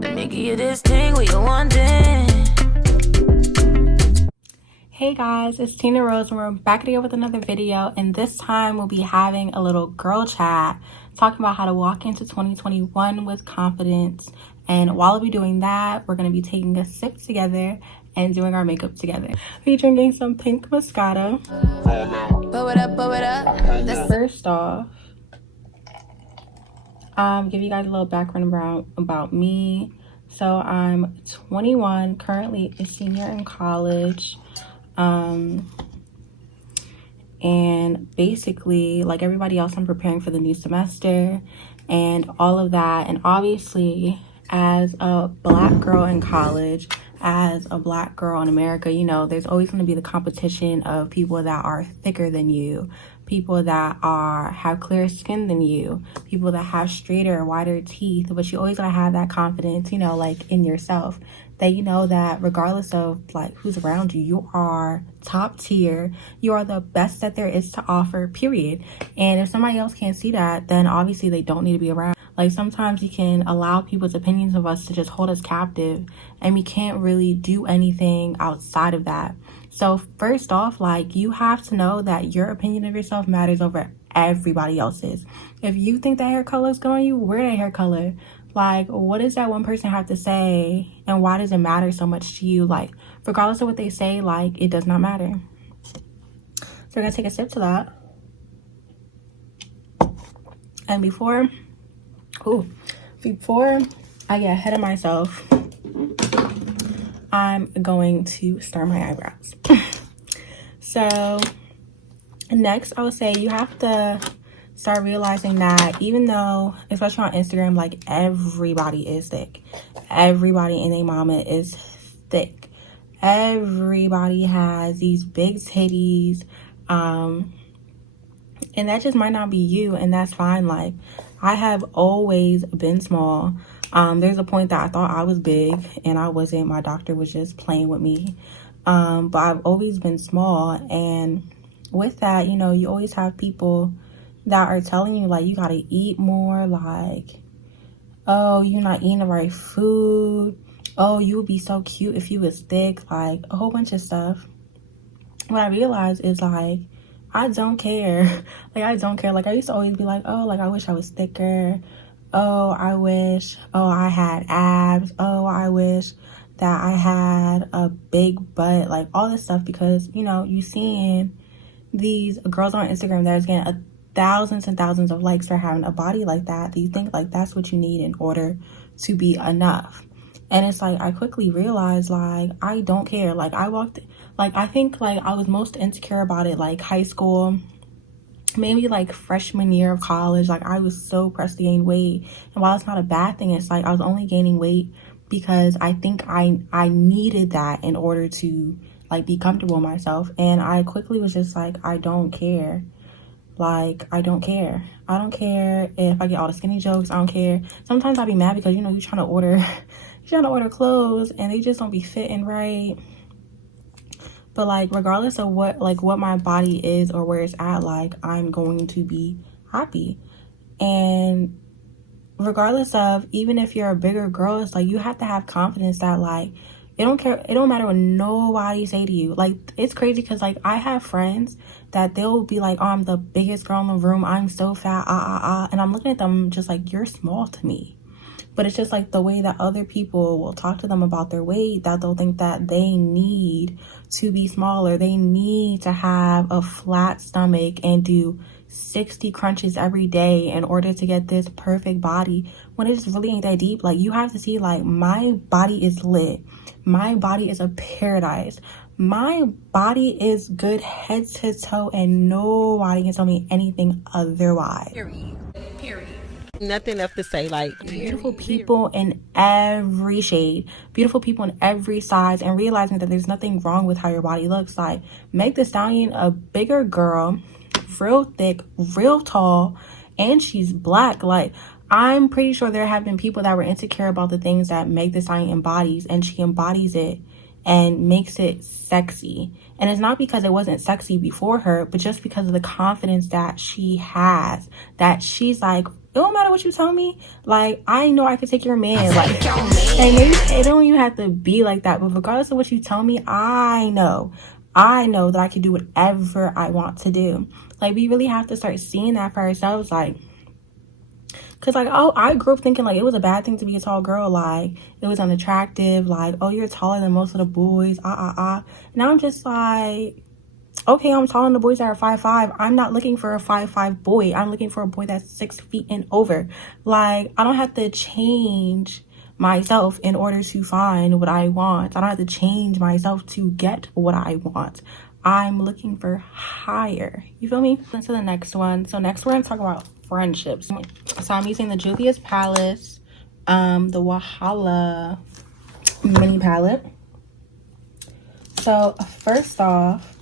Let me give you this thing what you wanting. Hey guys, it's Tina Rose and we're back again with another video, and this time we'll be having a little girl chat talking about how to walk into 2021 with confidence. And while we're doing that, we're going to be taking a sip together and doing our makeup together. We're drinking some pink Moscato. Blow it up. First off, give you guys a little background about me. So I'm 21, currently a senior in college. And basically, like everybody else, I'm preparing for the new semester and all of that. And obviously, as a black girl in college, as a black girl in America, you know, there's always going to be the competition of people that are thicker than you, people that have clearer skin than you, people that have straighter, wider teeth. But you always gotta have that confidence, you know, like in yourself, that you know that regardless of like who's around you, you are top tier, you are the best that there is to offer, period. And if somebody else can't see that, then obviously they don't need to be around. Like sometimes you can allow people's opinions of us to just hold us captive, and we can't really do anything outside of that. So first off, like, you have to know that your opinion of yourself matters over everybody else's. If you think that hair color is going, you wear that hair color. Like, what does that one person have to say, and why does it matter so much to you? Like, regardless of what they say, like, it does not matter. So we're gonna take a sip to that. And before I get ahead of myself, I'm going to start my eyebrows. So next, I would say you have to start realizing that even though, especially on Instagram, like everybody is thick, everybody and their mama is thick, everybody has these big titties, and that just might not be you, and that's fine. Like, I have always been small. There's a point that I thought I was big and I wasn't. My doctor was just playing with me. But I've always been small, and with that, you know, you always have people that are telling you, like, you gotta eat more, like, oh, you're not eating the right food, oh, you would be so cute if you was thick, like a whole bunch of stuff. What I realized is, like, I don't care. Like, I don't care. Like, I used to always be like, oh, like, I wish I was thicker. Oh, I wish, oh, I had abs. Oh, I wish that I had a big butt. Like, all this stuff, because, you know, you seeing these girls on Instagram that is getting thousands and thousands of likes for having a body like that. Do you think, like, that's what you need in order to be enough? And it's like, I quickly realized, like, I don't care. Like, I think, like, I was most insecure about it, like, high school, maybe, like, freshman year of college. Like, I was so pressed to gain weight. And while it's not a bad thing, it's like I was only gaining weight because I think I needed that in order to, like, be comfortable with myself. And I quickly was just like, I don't care. Like, I don't care. I don't care if I get all the skinny jokes. I don't care. Sometimes I'll be mad because, you know, you're trying to order clothes and they just don't be fitting right. But, like, regardless of what my body is or where it's at, like, I'm going to be happy. And regardless of, even if you're a bigger girl, it's like you have to have confidence that, like, it don't matter what nobody say to you. Like, it's crazy because, like, I have friends that they'll be like, oh, I'm the biggest girl in the room, I'm so fat, and I'm looking at them just like, you're small to me. But it's just like the way that other people will talk to them about their weight, that they'll think that they need to be smaller, they need to have a flat stomach and do 60 crunches every day in order to get this perfect body, when it just really ain't that deep. Like, you have to see, like, my body is lit, my body is a paradise, my body is good head to toe, and nobody can tell me anything otherwise. Period. Nothing left to say. Like, beautiful people in every shade, beautiful people in every size, and realizing that there's nothing wrong with how your body looks. Like, Meg Thee Stallion, a bigger girl, real thick, real tall, and she's black. Like, I'm pretty sure there have been people that were insecure about the things that Meg Thee Stallion embodies, and she embodies it and makes it sexy. And it's not because it wasn't sexy before her, but just because of the confidence that she has, that she's like, It don't matter what you tell me. Like, I know I could take your man. Like, and maybe it don't even have to be like that. But regardless of what you tell me, I know that I can do whatever I want to do. Like, we really have to start seeing that for ourselves. Like, because, like, oh, I grew up thinking, like, it was a bad thing to be a tall girl. Like, it was unattractive. Like, oh, you're taller than most of the boys. Now I'm just like, okay, I'm taller than the boys that are 5'5". I'm not looking for a 5'5" boy. I'm looking for a boy that's 6 feet and over. Like, I don't have to change myself in order to find what I want. I don't have to change myself to get what I want. I'm looking for higher. You feel me? Let's to the next one. So next we're gonna talk about friendships. So I'm using the Juvias Palace, the Wahala mini palette. So first off,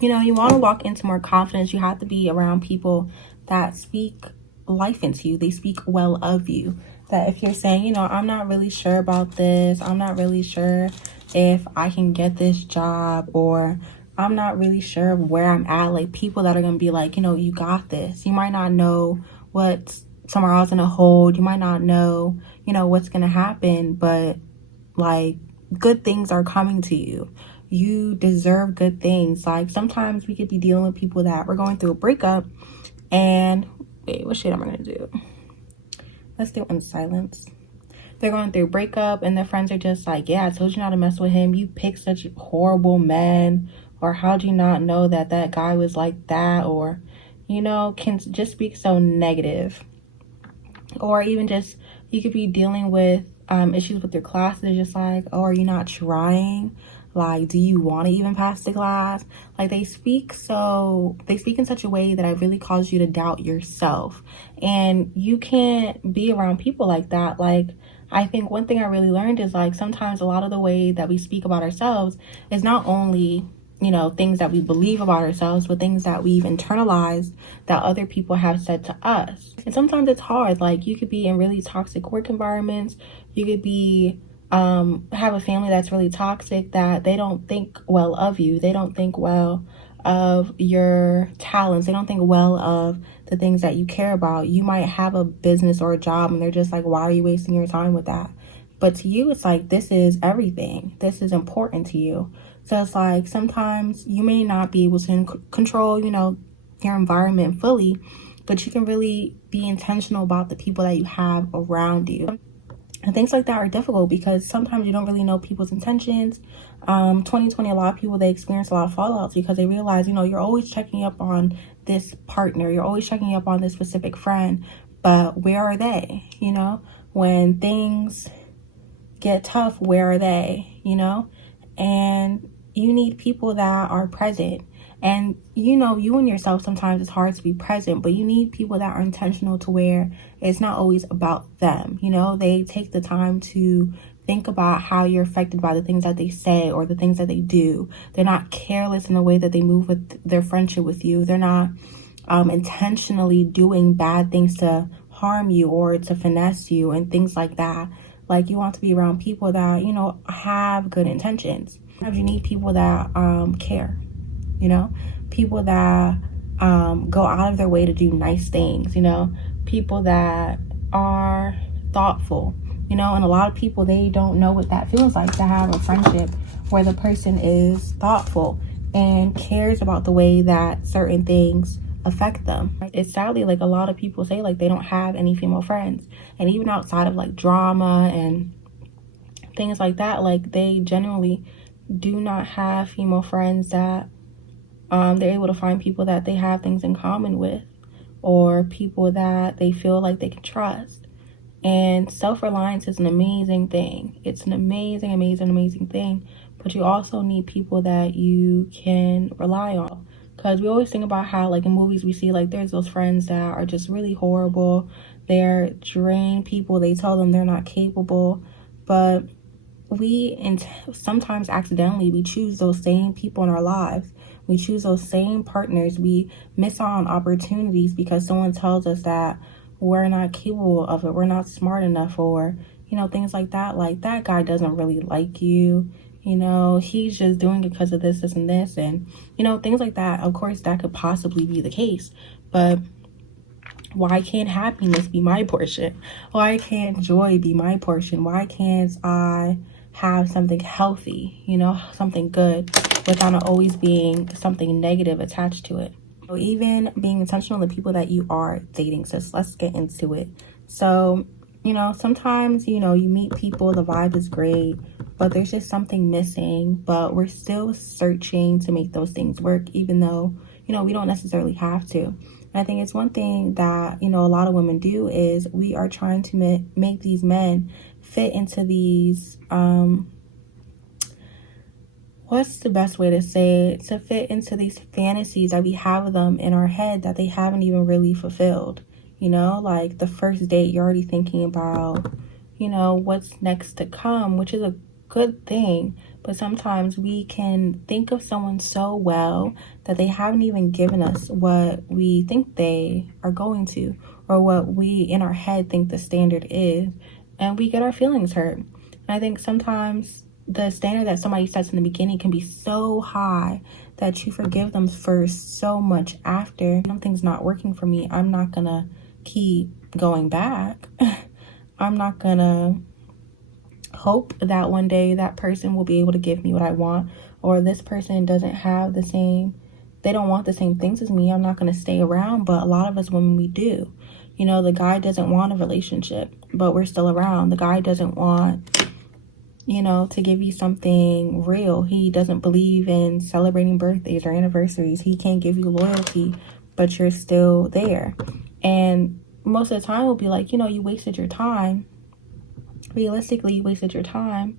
you know, you want to walk into more confidence. You have to be around people that speak life into you. They speak well of you. That if you're saying, you know, I'm not really sure about this, I'm not really sure if I can get this job, or I'm not really sure of where I'm at, like people that are going to be like, you know, you got this. You might not know what's somewhere else going to hold. You might not know, you know, what's going to happen, but like good things are coming to you. You deserve good things. Like sometimes we could be dealing with people that we're going through a breakup and wait, what shit am I gonna do? Let's do it in silence. They're going through a breakup and their friends are just like, yeah, I told you not to mess with him. You picked such horrible men. Or how'd you not know that that guy was like that? Or, you know, can just speak so negative. Or even just, you could be dealing with issues with your class. They're just like, oh, are you not trying? Like, do you want to even pass the class? Like, they speak in such a way that it really causes you to doubt yourself. And you can't be around people like that. Like, I think one thing I really learned is, like, sometimes a lot of the way that we speak about ourselves is not only, you know, things that we believe about ourselves, but things that we've internalized that other people have said to us. And sometimes it's hard. Like, you could be in really toxic work environments. You could be have a family that's really toxic, that they don't think well of you. They don't think well of your talents. They don't think well of the things that you care about. You might have a business or a job and they're just like, why are you wasting your time with that? But to you, it's like, this is everything. This is important to you. So it's like, sometimes you may not be able to control, you know, your environment fully, but you can really be intentional about the people that you have around you. And things like that are difficult because sometimes you don't really know people's intentions. 2020, a lot of people, they experience a lot of fallouts because they realize, you know, you're always checking up on this partner. You're always checking up on this specific friend. But where are they? You know, when things get tough, where are they? You know, and you need people that are present. And, you know, you and yourself, sometimes it's hard to be present, but you need people that are intentional to where it's not always about them. You know, they take the time to think about how you're affected by the things that they say or the things that they do. They're not careless in the way that they move with their friendship with you. They're not intentionally doing bad things to harm you or to finesse you and things like that. Like, you want to be around people that, you know, have good intentions. You need people that care. You know, people that go out of their way to do nice things, you know, people that are thoughtful, you know, and a lot of people, they don't know what that feels like to have a friendship where the person is thoughtful and cares about the way that certain things affect them. It's sadly, like, a lot of people say, like, they don't have any female friends. And even outside of, like, drama and things like that, like, they genuinely do not have female friends that they're able to find people that they have things in common with, or people that they feel like they can trust. And self-reliance is an amazing thing. It's an amazing, amazing, amazing thing. But you also need people that you can rely on. Because we always think about how, like, in movies we see, like, there's those friends that are just really horrible. They're drained people. They tell them they're not capable. But sometimes accidentally, we choose those same people in our lives. We choose those same partners. We miss out on opportunities because someone tells us that we're not capable of it. We're not smart enough, or, you know, things like that. Like, that guy doesn't really like you. You know, he's just doing it because of this, this, and this. And, you know, things like that. Of course, that could possibly be the case. But Why can't happiness be my portion? Why can't joy be my portion? Why can't I have something healthy, you know, something good, without it always being something negative attached to it? So even being intentional with the people that you are dating. So let's get into it. So, you know, sometimes, you know, you meet people, the vibe is great, but there's just something missing. But we're still searching to make those things work, even though, you know, we don't necessarily have to. And I think it's one thing that, you know, a lot of women do is we are trying to make these men fit into these, what's the best way to say it? To fit into these fantasies that we have of them in our head that they haven't even really fulfilled. You know, like the first date, you're already thinking about, you know, what's next to come, which is a good thing. But sometimes we can think of someone so well that they haven't even given us what we think they are going to, or what we in our head think the standard is, and we get our feelings hurt. And I think sometimes the standard that somebody sets in the beginning can be so high that you forgive them first so much after. Something's not working for me, I'm not gonna keep going back. I'm not gonna hope that one day that person will be able to give me what I want, or this person doesn't have the same, they don't want the same things as me. I'm not gonna stay around. But a lot of us women, we do. You know, the guy doesn't want a relationship, but we're still around. The guy doesn't want, you know, to give you something real. He doesn't believe in celebrating birthdays or anniversaries. He can't give you loyalty, but you're still there. And most of the time we'll be like, you know, you wasted your time. Realistically, you wasted your time.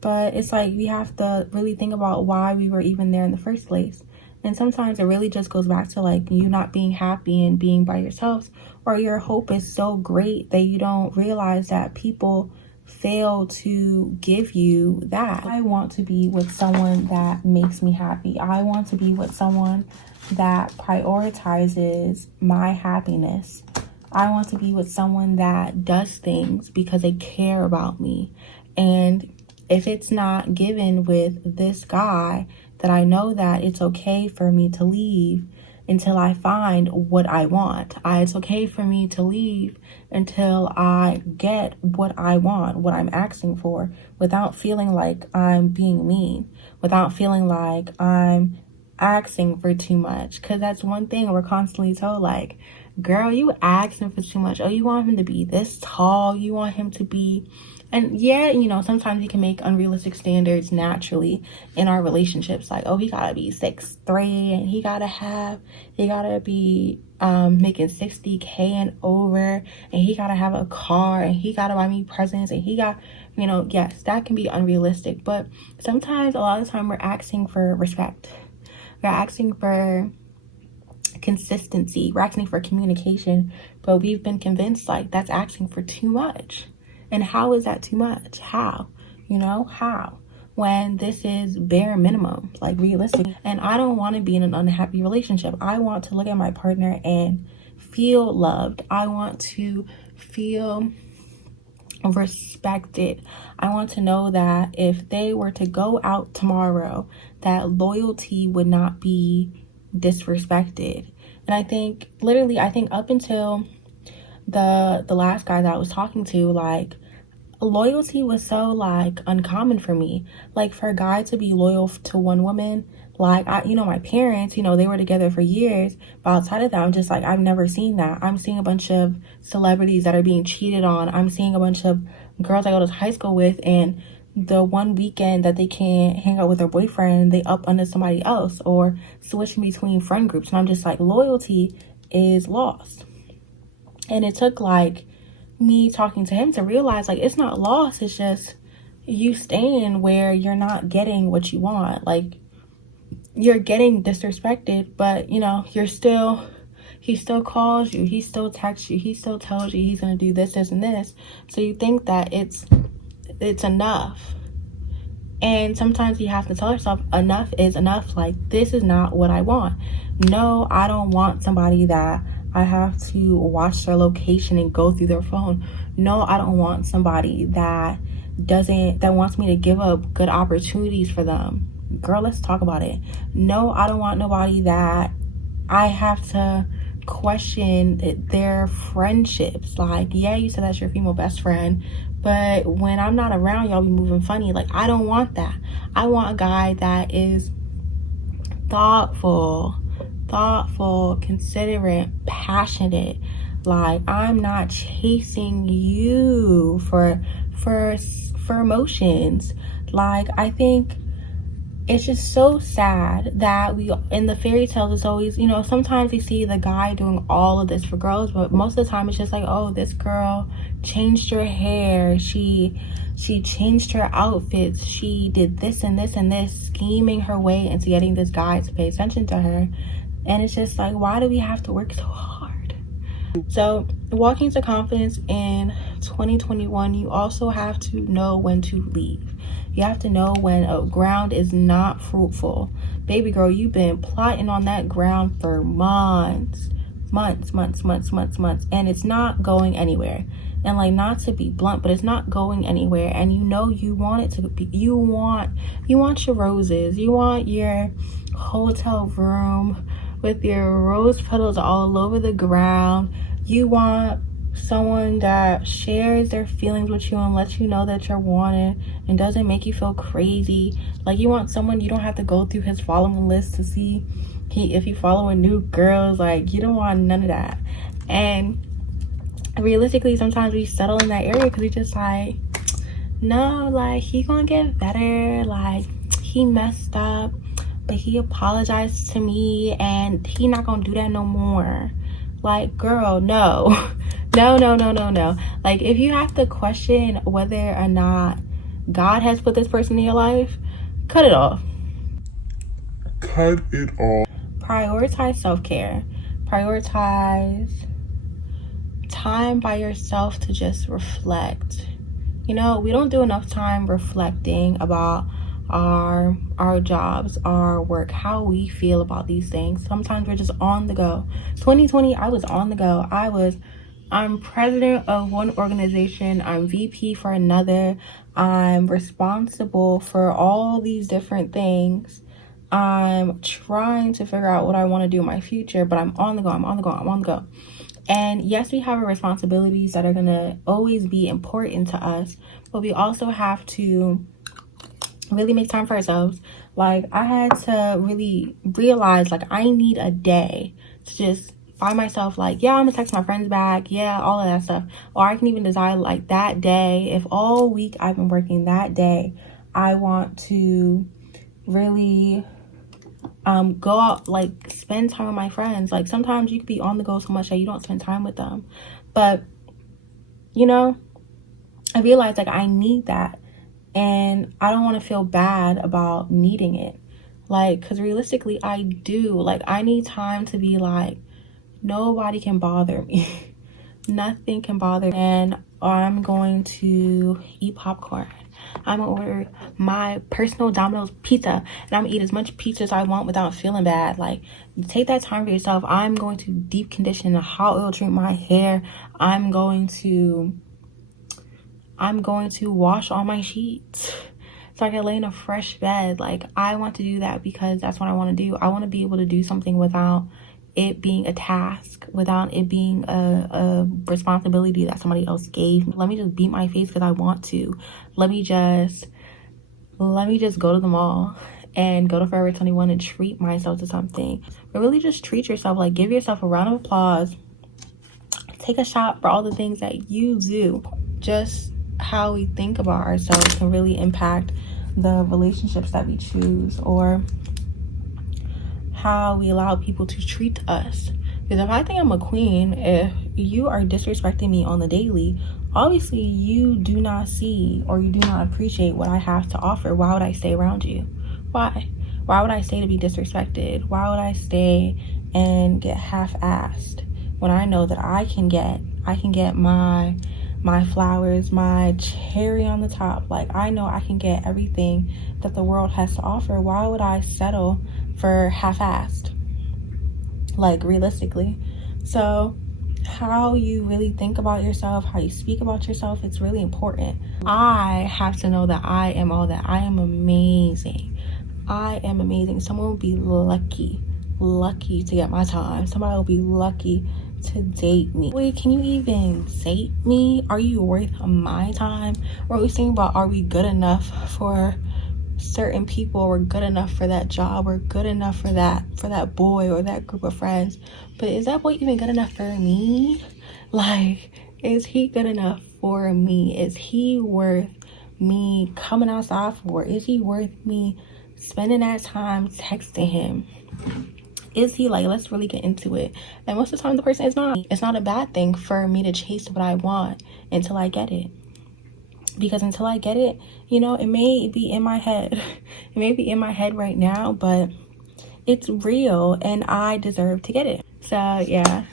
But it's like we have to really think about why we were even there in the first place. And sometimes it really just goes back to like you not being happy and being by yourselves, or your hope is so great that you don't realize that people fail to give you that. I want to be with someone that makes me happy. I want to be with someone that prioritizes my happiness. I want to be with someone that does things because they care about me. And if it's not given with this guy, that I know that it's okay for me to leave until I find what I want. It's okay for me to leave until I get what I want, what I'm asking for, without feeling like I'm being mean, without feeling like I'm asking for too much. Because that's one thing we're constantly told, like, girl, you asking for too much. Oh, you want him to be this tall, you want him to be, and yeah, you know, sometimes we can make unrealistic standards naturally in our relationships, like, oh, he gotta be 6'3", and he gotta be making 60K and over, and he gotta have a car, and he gotta buy me presents, and he got, you know, yes, that can be unrealistic. But sometimes, a lot of the time, we're asking for respect, we're asking for consistency, we're asking for communication, but we've been convinced like that's asking for too much. And how is that too much? How? You know, how? When this is bare minimum, like realistic. And I don't want to be in an unhappy relationship. I want to look at my partner and feel loved. I want to feel respected. I want to know that if they were to go out tomorrow, that loyalty would not be disrespected. And I think literally, I think up until the last guy that I was talking to, like, loyalty was so like uncommon for me. Like, for a guy to be loyal to one woman, like, you know, my parents, you know, they were together for years, but outside of that, I'm just like, I've never seen that. I'm seeing a bunch of celebrities that are being cheated on. I'm seeing a bunch of girls I go to high school with, and the one weekend that they can't hang out with their boyfriend, they up under somebody else or switching between friend groups. And I'm just like, loyalty is lost. And it took like me talking to him to realize, like, it's not lost, it's just you staying where you're not getting what you want. Like, you're getting disrespected, but you know, he still calls you, he still texts you, he still tells you he's gonna do this, this, and this. So you think that it's enough. And sometimes you have to tell yourself enough is enough. Like, this is not what I want. No, I don't want somebody that I have to watch their location and go through their phone. No, I don't want somebody that wants me to give up good opportunities for them. Girl, let's talk about it. No, I don't want nobody that I have to question their friendships. Like, yeah, you said that's your female best friend, but when I'm not around, y'all be moving funny. Like, I don't want that. I want a guy that is thoughtful, considerate, passionate. Like, I'm not chasing you for emotions. Like, I think it's just so sad that we, in the fairy tales, it's always, you know, sometimes we see the guy doing all of this for girls, but most of the time it's just like, oh, this girl changed her hair, she changed her outfits, she did this and this and this, scheming her way into getting this guy to pay attention to her. And it's just like, why do we have to work so hard? So walking to confidence in 2021, you also have to know when to leave. You have to know when a ground is not fruitful. Baby girl, you've been plotting on that ground for months, and it's not going anywhere. And like, not to be blunt, but it's not going anywhere. And you know you want it to be, you want your roses, you want your hotel room with your rose petals all over the ground. You want someone that shares their feelings with you and lets you know that you're wanted and doesn't make you feel crazy. Like, you want someone you don't have to go through his following list to see if he following new girls. Like, you don't want none of that. And realistically, sometimes we settle in that area because we just like, no, like, he gonna get better. Like, he messed up, but he apologized to me and he not gonna do that no more. Like, girl, no. No. Like, if you have to question whether or not God has put this person in your life, cut it off. Prioritize self-care. Prioritize time by yourself to just reflect. You know, we don't do enough time reflecting about our jobs, our work, how we feel about these things. Sometimes we're just on the go. 2020, I was on the go. I'm president of one organization, I'm VP for another, I'm responsible for all these different things. I'm trying to figure out what I want to do in my future, but I'm on the go. And yes, we have our responsibilities that are going to always be important to us, but we also have to really make time for ourselves. Like, I had to really realize, like, I need a day to just find myself, like, yeah, I'm gonna text my friends back, yeah, all of that stuff. Or I can even decide, like, that day, if all week I've been working, that day I want to really go out, like, spend time with my friends. Like, sometimes you could be on the go so much that you don't spend time with them, but, you know, I realized, like, I need that, and I don't want to feel bad about needing it. Like, because realistically, I do. Like, I need time to be like, nobody can bother me. Nothing can bother me. And I'm going to eat popcorn. I'm gonna order my personal Domino's pizza, and I'm gonna eat as much pizza as I want without feeling bad. Like, take that time for yourself. I'm going to deep condition and hot oil treat my hair. I'm going to wash all my sheets so I can lay in a fresh bed. Like, I want to do that because that's what I want to do. I want to be able to do something without it being a task, without it being a responsibility that somebody else gave me. Let me just beat my face because I want to. Let me just go to the mall and go to Forever 21 and treat myself to something. But really just treat yourself. Like, give yourself a round of applause. Take a shot for all the things that you do. Just how we think about ourselves can really impact the relationships that we choose, or how we allow people to treat us. Because if I think I'm a queen, if you are disrespecting me on the daily, obviously you do not see or you do not appreciate what I have to offer. Why would I stay around you? Why would I stay to be disrespected? Why would I stay and get half-assed when I know that I can get my flowers, my cherry on the top? Like, I know I can get everything that the world has to offer. Why would I settle for half-assed? Like, realistically. So how you really think about yourself, how you speak about yourself, it's really important. I have to know that I am all that. I am amazing. Someone would be lucky lucky to get my time. Somebody will be lucky to date me. Wait, can you even date me? Are you worth my time? Or are we thinking about, are we good enough for certain people? We're good enough for that job. We're good enough for that boy or that group of friends. But is that boy even good enough for me? Like, is he good enough for me? Is he worth me coming outside for? Is he worth me spending that time texting him? Is he, like, let's really get into it. And most of the time the person is not. It's not a bad thing for me to chase what I want until I get it. Because until I get it, you know, it may be in my head. It may be in my head right now, but it's real and I deserve to get it. So yeah.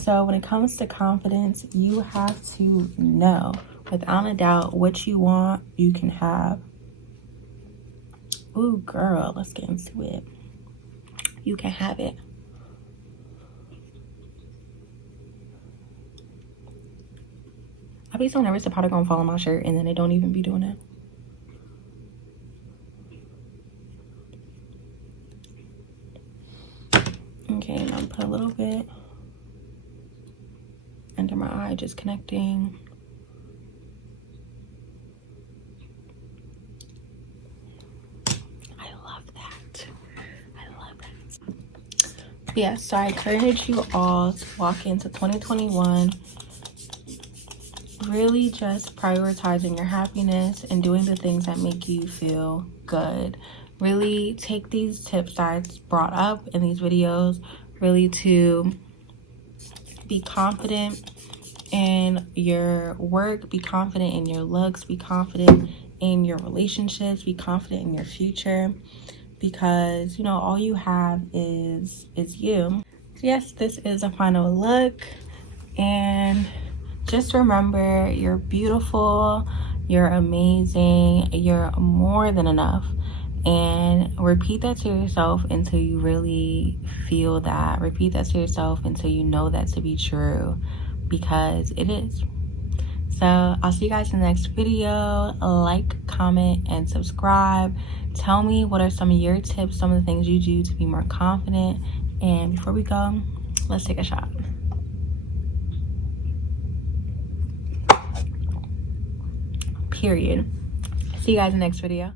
So when it comes to confidence, you have to know without a doubt what you want, you can have. Ooh, girl, let's get into it. You can have it. I be so nervous the powder gonna fall on my shirt and then it don't even be doing it. Okay, now put a little bit under my eye, just connecting. I love that. Yeah, so I encourage you all to walk into 2021 really just prioritizing your happiness and doing the things that make you feel good. Really take these tips that I brought up in these videos really to be confident in your work, be confident in your looks, be confident in your relationships, be confident in your future, because you know all you have is you. So yes, this is a final look, and just remember, you're beautiful, you're amazing, you're more than enough. And repeat that to yourself until you really feel that. Repeat that to yourself until you know that to be true, because it is. So I'll see you guys in the next video. Like, comment, and subscribe. Tell me what are some of your tips, some of the things you do to be more confident. And before we go, let's take a shot. Period. See you guys in the next video.